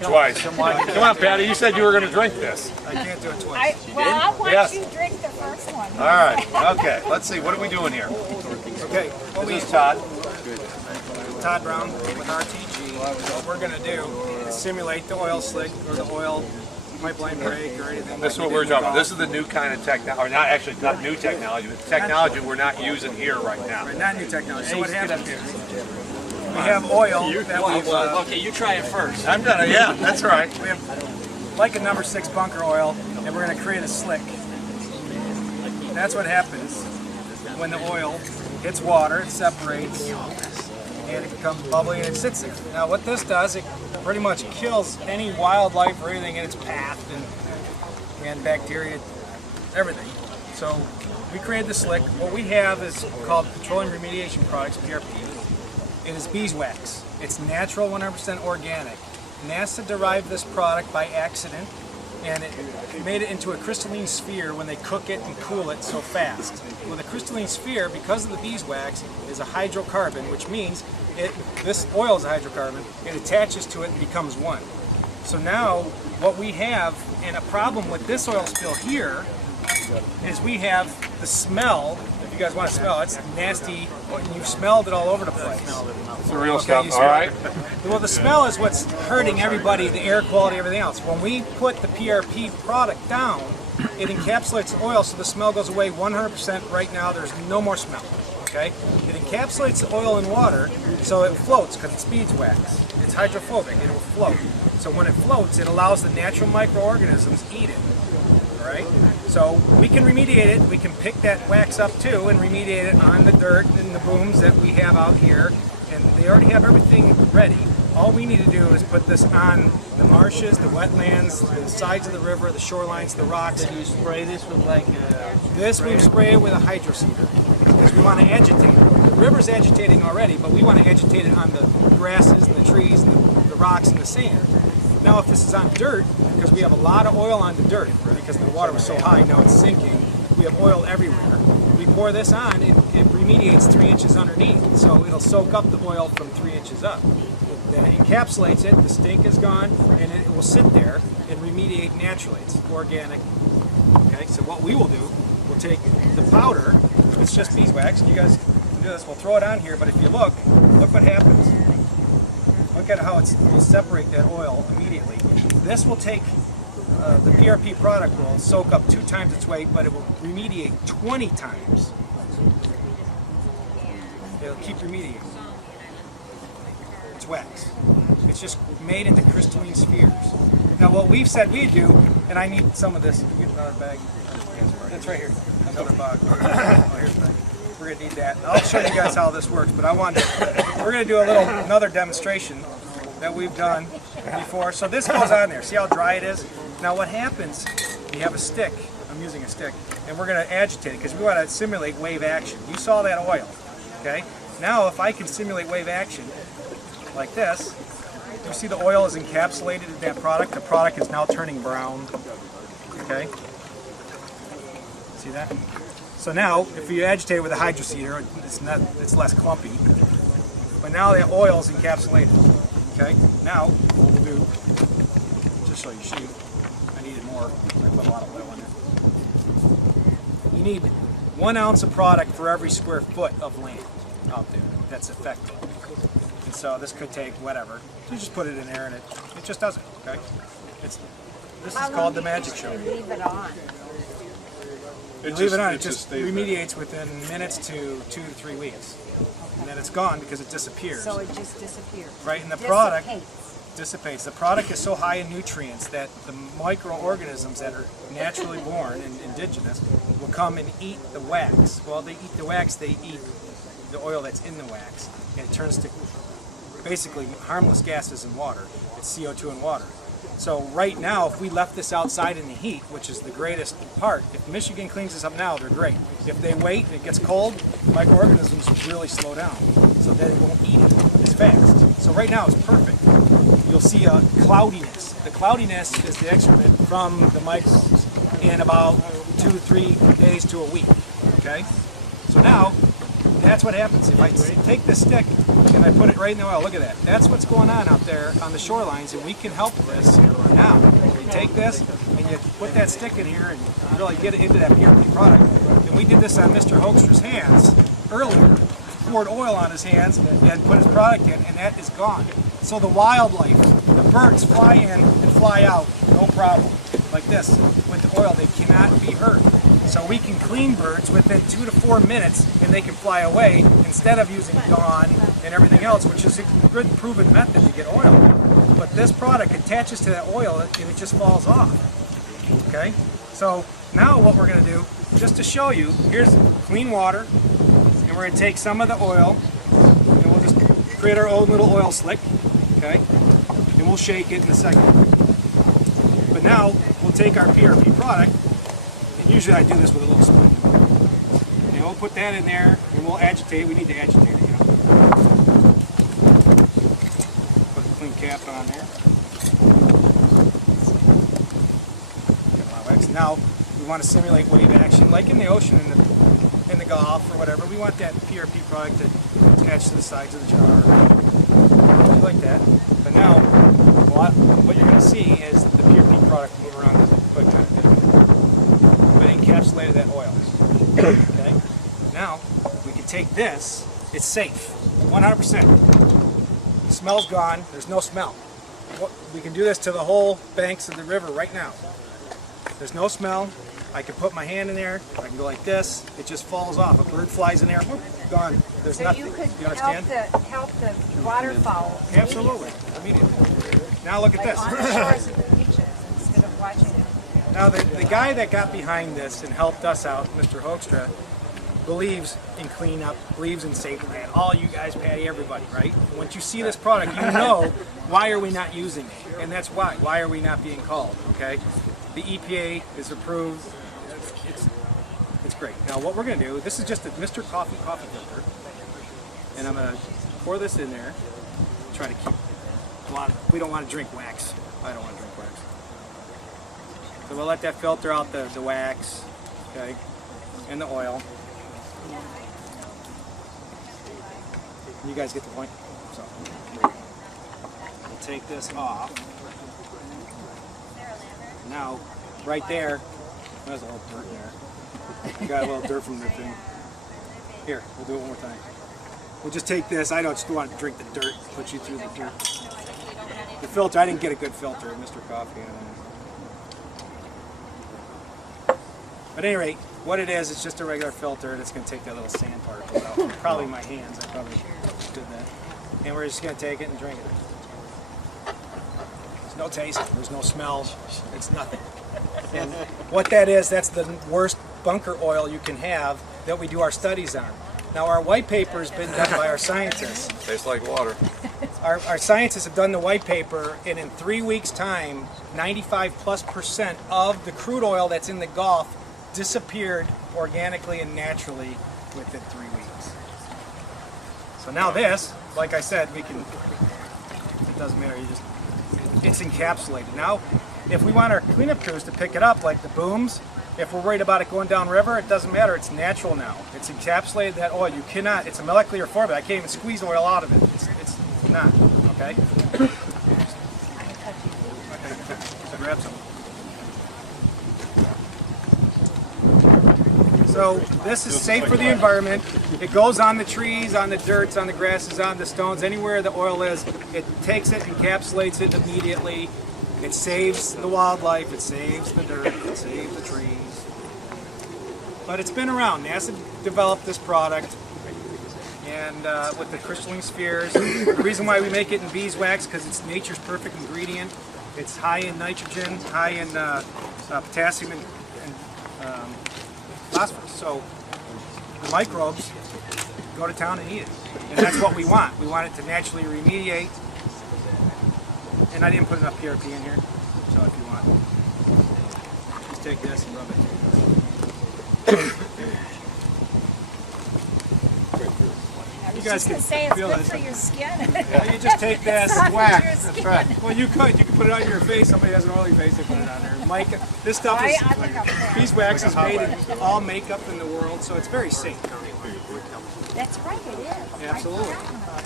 Twice. Come on, Patty. You said you were going to drink this. I can't do it twice. I want you to drink the first one. All right. Okay. Let's see. What are we doing here? Okay. This is Todd. Todd Brown with RTG. What we're going to do is simulate the oil slick or the oil pipeline break or anything. This is what we're talking about. This is the new kind of technology, or not actually not new technology, but technology we're not using here right now. Right, not new technology. So what happens is we have oil that we've... okay, you try it first. I'm done. Yeah, that's right. We have like a number 6 bunker oil, and we're going to create a slick. That's what happens when the oil hits water, it separates, and it becomes bubbly and it sits there. Now what this does, it pretty much kills any wildlife or anything in its path and bacteria, everything. So we created the slick. What we have is called Petroleum Remediation Products, PRP. It is beeswax. It's natural, 100% organic. NASA derived this product by accident, and it made it into a crystalline sphere when they cook it and cool it so fast. Well, the crystalline sphere, because of the beeswax, is a hydrocarbon, which means this oil is a hydrocarbon. It attaches to it and becomes one. So now, what we have, and a problem with this oil spill here, is we have the smell. If you guys want to smell, it's nasty. You've smelled it all over the place. It's the real stuff. All right. Well, the smell is what's hurting everybody, the air quality, everything else. When we put the PRP product down, it encapsulates the oil so the smell goes away 100%. Right now, there's no more smell. Okay? It encapsulates the oil in water so it floats because it's beeswax. It's hydrophobic. It will float. So when it floats, it allows the natural microorganisms to eat it. All right? So we can remediate it. We can pick that wax up too and remediate it on the dirt and the booms that we have out here. And they already have everything ready. All we need to do is put this on the marshes, the wetlands, the sides of the river, the shorelines, the rocks. You spray this with like This we spray it with a hydroseeder because we want to agitate it. The river's agitating already, but we want to agitate it on the grasses and the trees and the rocks and the sand. Now if this is on dirt, because we have a lot of oil on the dirt, because the water was so high, now it's sinking, we have oil everywhere. We pour this on, it remediates 3 inches underneath, so it'll soak up the oil from 3 inches up. Then it encapsulates it, the stink is gone, and it will sit there and remediate naturally. It's organic. Okay, so what we will do, we'll take the powder, it's just beeswax, and you guys can do this, we'll throw it on here, but if you look what happens. Look at how it will separate that oil immediately. This will take the PRP product will soak up 2 times its weight, but it will remediate 20 times. It'll keep remediating. It's wax. It's just made into crystalline spheres. Now what we've said we'd do, and I need some of this. Can we get another bag? That's right here. Another bag. Oh, here's the bag. We're gonna need that. I'll show you guys how this works, but we're gonna do another demonstration that we've done before. So this goes on there. See how dry it is? Now what happens, you have a stick, I'm using a stick, and we're gonna agitate it because we wanna simulate wave action. You saw that oil, okay? Now if I can simulate wave action like this, you see the oil is encapsulated in that product. The product is now turning brown, okay? See that? So now, if you agitate it with a hydroseeder, it's less clumpy. But now the oil is encapsulated. Okay? Now, what we'll do, just so you see, I needed more. I put a lot of oil in it. You need 1 ounce of product for every square foot of land out there that's effective. And so this could take whatever. You just put it in there and it just does it. Okay? This is called the magic show. Leave it on. Leave it on, it just remediates within minutes to 2 to 3 weeks. And then it's gone because it disappears. So it just disappears. Right, and the product dissipates. The product is so high in nutrients that the microorganisms that are naturally born and indigenous will come and eat the wax. Well, they eat the wax, they eat the oil that's in the wax. And it turns to basically harmless gases in water. It's CO2 in water. So right now, if we left this outside in the heat, which is the greatest part, if Michigan cleans this up now, they're great. If they wait and it gets cold, microorganisms really slow down, so that it won't eat it as fast. So right now it's perfect. You'll see a cloudiness. The cloudiness is the excrement from the microbes in about 2 to 3 days to a week. Okay? So now, That's what happens. If I take this stick and I put it right in the oil, look at that. That's what's going on out there on the shorelines, and we can help this now. You take this and you put that stick in here and really get it into that PRP product. And we did this on Mr. Hoekstra's hands earlier. Poured oil on his hands and put his product in, and that is gone. So the wildlife, the birds fly in and fly out, no problem. Like this, with the oil, they cannot be hurt. So we can clean birds within 2 to 4 minutes and they can fly away instead of using Dawn and everything else, which is a good proven method to get oil. But this product attaches to that oil and it just falls off. Okay? So now what we're going to do, just to show you, here's clean water, and we're going to take some of the oil and we'll just create our own little oil slick. Okay? And we'll shake it in a second. But now we'll take our PRP product, and usually I do this with a little spoon. And we'll put that in there, and we'll agitate. We need to agitate it, you know. Put the clean cap on there. Now we want to simulate wave action, like in the ocean, in the Gulf or whatever. We want that PRP product to attach to the sides of the jar, like that. But now, what you're going to see is the PRP product move around the equipment. But it encapsulated that oil. Okay? Now, we can take this. It's safe. 100%. The smell's gone. There's no smell. We can do this to the whole banks of the river right now. There's no smell. I can put my hand in there. I can go like this. It just falls off. A bird flies in there. Whoop, gone. There's So nothing. you could You understand? help the waterfowl. Absolutely. Immediately. Now look at Like this. on the shores of the beaches instead of watching it. Now the guy that got behind this and helped us out, Mr. Hoekstra, believes in cleanup, believes in safety net. All you guys, Patty, everybody, right? Once you see this product, you know why are we not using it, and that's why. Why are we not being called? Okay, the EPA is approved. It's great. Now what we're going to do, this is just a Mr. Coffee filter, and I'm going to pour this in there. Try to keep a lot. We don't want to drink wax. I don't want to drink wax. So we'll let that filter out the wax, okay, and the oil. You guys get the point? So, we'll take this off. Now, right there, there's a little dirt in there. You got a little dirt from the thing. Here, we'll do it one more time. We'll just take this. I don't just want to drink the dirt, put you through the dirt. The filter, I didn't get a good filter, Mr. Coffee. But at any rate, what it is, it's just a regular filter, and it's going to take that little sand particles out. Probably my hands, I probably did that. And we're just going to take it and drink it. There's no taste, there's no smell, it's nothing. And what that is, that's the worst bunker oil you can have that we do our studies on. Now our white paper has been done by our scientists. Tastes like water. Our scientists have done the white paper, and in 3 weeks' time, 95+% of the crude oil that's in the Gulf disappeared organically and naturally within 3 weeks. So now this, like I said, we can, it doesn't matter, it's encapsulated. Now, if we want our cleanup crews to pick it up, like the booms, if we're worried about it going down river, it doesn't matter, it's natural now. It's encapsulated, that oil, you cannot, it's a molecular formula, I can't even squeeze oil out of it. It's not, okay? So grab some. So this is safe for the environment. It goes on the trees, on the dirts, on the grasses, on the stones, anywhere the oil is. It takes it, encapsulates it immediately. It saves the wildlife, it saves the dirt, it saves the trees. But it's been around. NASA developed this product, and with the crystalline spheres. The reason why we make it in beeswax, because it's nature's perfect ingredient. It's high in nitrogen, high in potassium and phosphorus. So the microbes go to town and eat it. And that's what we want. We want it to naturally remediate. And I didn't put enough PRP in here, so if you want, just take this and rub it. you guys can to say it's feel good this. for your skin. You just take this It's not and whack. for your That's skin. right. Well, you could put it on your face. Somebody has an oily face, they put it on there. Mike, this stuff I is think I'm fair. beeswax is made in all makeup in the world, so it's very safe. That's right, it is. Absolutely. I forgot about